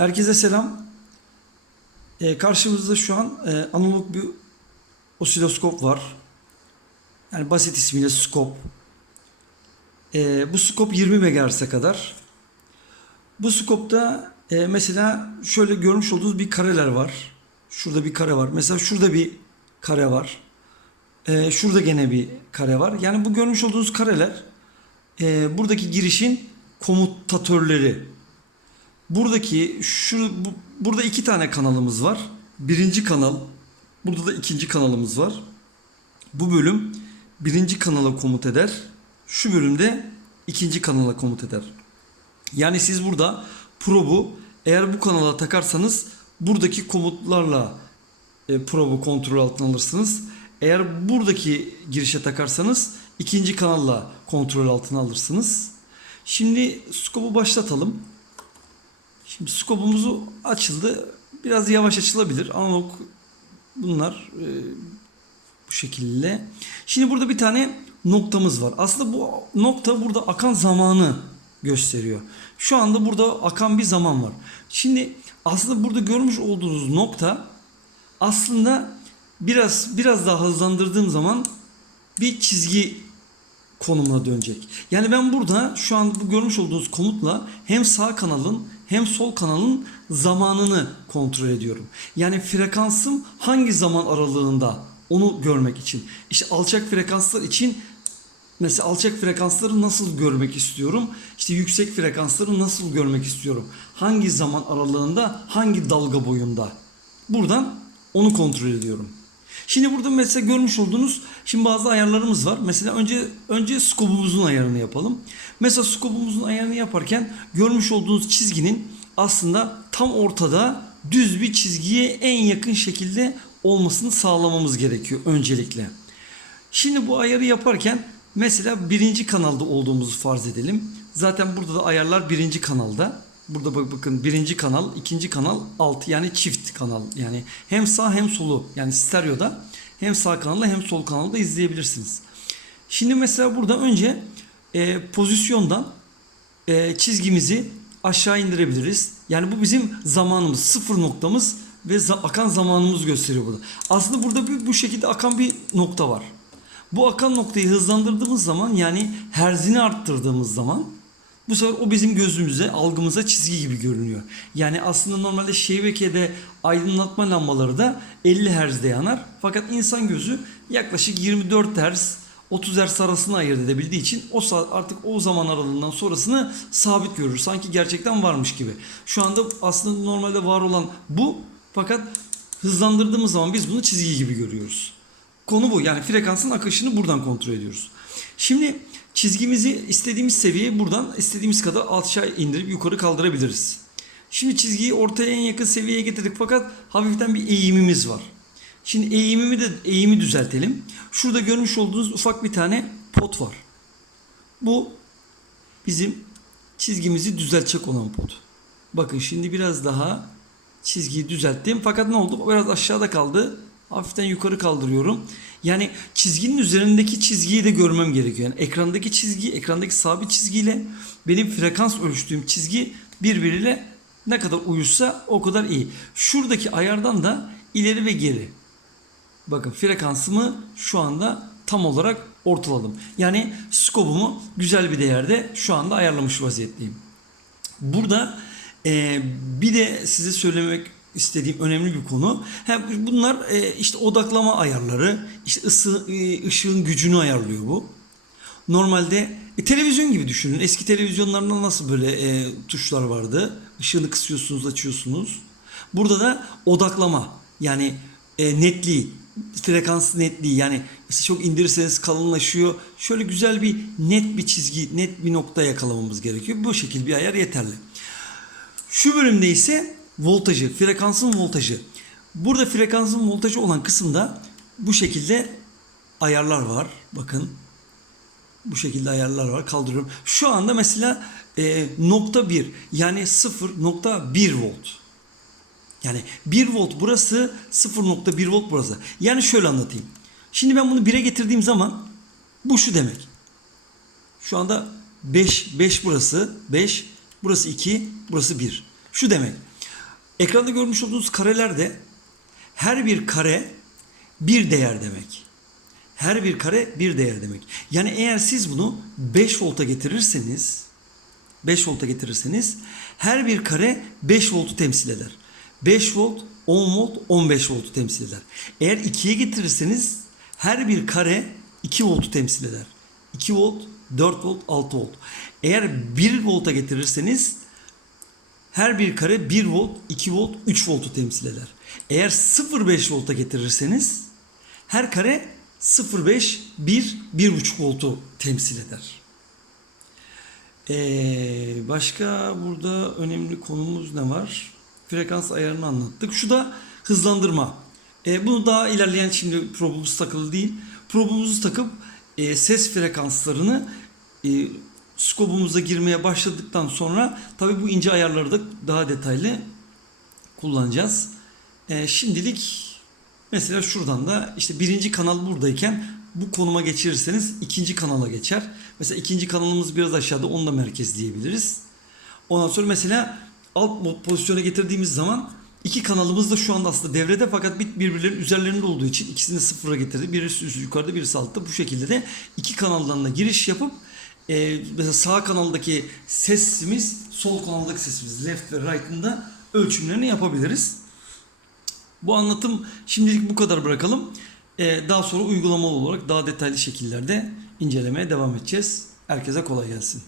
Herkese selam. Ee, karşımızda şu an e, analog bir osiloskop var. Yani basit ismiyle skop. Ee, bu skop 20 MHz'e kadar. Bu skopta e, mesela şöyle görmüş olduğunuz bir kareler var. Şurada bir kare var. Mesela şurada bir kare var. Ee, şurada gene bir kare var. Yani bu görmüş olduğunuz kareler e, buradaki girişin komutatörleri. Buradaki şu bu- burada iki tane kanalımız var. Birinci kanal, burada da ikinci kanalımız var. Bu bölüm birinci kanala komut eder. Şu bölümde ikinci kanala komut eder. Yani siz burada probu eğer bu kanala takarsanız buradaki komutlarla e, probu kontrol altına alırsınız. Eğer buradaki girişe takarsanız ikinci kanalla kontrol altına alırsınız. Şimdi skopu başlatalım. Şimdi skopumuzu açıldı. Biraz yavaş açılabilir. Analog bunlar e, bu şekilde. Şimdi burada bir tane noktamız var. Aslında bu nokta burada akan zamanı gösteriyor. Şu anda burada akan bir zaman var. Şimdi aslında burada görmüş olduğunuz nokta aslında biraz biraz daha hızlandırdığım zaman bir çizgi konumuna dönecek. Yani ben burada şu an bu görmüş olduğunuz komutla hem sağ kanalın hem sol kanalın zamanını kontrol ediyorum. Yani frekansım hangi zaman aralığında onu görmek için. İşte alçak frekanslar için mesela alçak frekansları nasıl görmek istiyorum? İşte yüksek frekansları nasıl görmek istiyorum? Hangi zaman aralığında, hangi dalga boyunda? Buradan onu kontrol ediyorum. Şimdi burada mesela görmüş olduğunuz şimdi bazı ayarlarımız var. Mesela önce önce skobumuzun ayarını yapalım. Mesela skobumuzun ayarını yaparken görmüş olduğunuz çizginin aslında tam ortada düz bir çizgiye en yakın şekilde olmasını sağlamamız gerekiyor öncelikle. Şimdi bu ayarı yaparken mesela birinci kanalda olduğumuzu farz edelim. Zaten burada da ayarlar birinci kanalda. Burada bak bakın birinci kanal, ikinci kanal, altı yani çift kanal. Yani hem sağ hem solu yani stereoda hem sağ kanalda hem sol kanalda izleyebilirsiniz. Şimdi mesela burada önce e, pozisyondan e, çizgimizi aşağı indirebiliriz. Yani bu bizim zamanımız, sıfır noktamız ve za- akan zamanımız gösteriyor burada. Aslında burada bir, bu şekilde akan bir nokta var. Bu akan noktayı hızlandırdığımız zaman yani herzini arttırdığımız zaman bu sefer o bizim gözümüze, algımıza çizgi gibi görünüyor. Yani aslında normalde şebeke'de aydınlatma lambaları da 50 Hz'de yanar. Fakat insan gözü yaklaşık 24 Hz 30 Hz arasını ayırt edebildiği için o saat artık o zaman aralığından sonrasını sabit görür. Sanki gerçekten varmış gibi. Şu anda aslında normalde var olan bu fakat hızlandırdığımız zaman biz bunu çizgi gibi görüyoruz. Konu bu. Yani frekansın akışını buradan kontrol ediyoruz. Şimdi çizgimizi istediğimiz seviyeye buradan istediğimiz kadar aşağı indirip yukarı kaldırabiliriz. Şimdi çizgiyi ortaya en yakın seviyeye getirdik fakat hafiften bir eğimimiz var. Şimdi eğimimi de eğimi düzeltelim. Şurada görmüş olduğunuz ufak bir tane pot var. Bu bizim çizgimizi düzeltecek olan pot. Bakın şimdi biraz daha çizgiyi düzelttim. Fakat ne oldu? Biraz aşağıda kaldı. Hafiften yukarı kaldırıyorum. Yani çizginin üzerindeki çizgiyi de görmem gerekiyor. Yani ekrandaki çizgi, ekrandaki sabit çizgiyle benim frekans ölçtüğüm çizgi birbiriyle ne kadar uyuşsa o kadar iyi. Şuradaki ayardan da ileri ve geri. Bakın frekansımı şu anda tam olarak ortaladım. Yani skobumu güzel bir değerde şu anda ayarlamış vaziyetteyim. Burada e, bir de size söylemek istediğim önemli bir konu. Hem bunlar e, işte odaklama ayarları, işte ısı, e, ışığın gücünü ayarlıyor bu. Normalde e, televizyon gibi düşünün. Eski televizyonlarda nasıl böyle e, tuşlar vardı? Işığını kısıyorsunuz, açıyorsunuz. Burada da odaklama yani e, netliği, frekans netliği yani mesela çok indirirseniz kalınlaşıyor. Şöyle güzel bir net bir çizgi, net bir nokta yakalamamız gerekiyor. Bu şekilde bir ayar yeterli. Şu bölümde ise voltajı, frekansın voltajı. Burada frekansın voltajı olan kısımda bu şekilde ayarlar var. Bakın bu şekilde ayarlar var. Kaldırıyorum. Şu anda mesela e, nokta 1 yani 0.1 volt. Yani 1 volt burası 0.1 volt burası. Yani şöyle anlatayım. Şimdi ben bunu 1'e getirdiğim zaman bu şu demek. Şu anda 5 5 burası 5 burası 2 burası 1. Şu demek. Ekranda görmüş olduğunuz karelerde her bir kare bir değer demek. Her bir kare bir değer demek. Yani eğer siz bunu 5 volta getirirseniz 5 volta getirirseniz her bir kare 5 voltu temsil eder. 5 volt, 10 volt, 15 voltu temsil eder. Eğer 2'ye getirirseniz her bir kare 2 voltu temsil eder. 2 volt, 4 volt, 6 volt. Eğer 1 volta getirirseniz her bir kare 1 volt, 2 volt, 3 voltu temsil eder. Eğer 0,5 volta getirirseniz her kare 0,5, 1, 1,5 voltu temsil eder. Ee, başka burada önemli konumuz ne var? Frekans ayarını anlattık. Şu da hızlandırma. Ee, bunu daha ilerleyen şimdi probumuz takılı değil. Probumuzu takıp e, ses frekanslarını e, skobumuza girmeye başladıktan sonra tabi bu ince ayarları da daha detaylı kullanacağız. Ee, şimdilik mesela şuradan da işte birinci kanal buradayken bu konuma geçirirseniz ikinci kanala geçer. Mesela ikinci kanalımız biraz aşağıda onu da merkez diyebiliriz. Ondan sonra mesela alt pozisyona getirdiğimiz zaman iki kanalımız da şu anda aslında devrede fakat bir- birbirlerinin üzerlerinde olduğu için ikisini sıfıra getirdi. Birisi yukarıda birisi altta. Bu şekilde de iki kanaldan da giriş yapıp e, mesela sağ kanaldaki sesimiz sol kanaldaki sesimiz left ve right'ın da ölçümlerini yapabiliriz. Bu anlatım şimdilik bu kadar bırakalım. Ee, daha sonra uygulamalı olarak daha detaylı şekillerde incelemeye devam edeceğiz. Herkese kolay gelsin.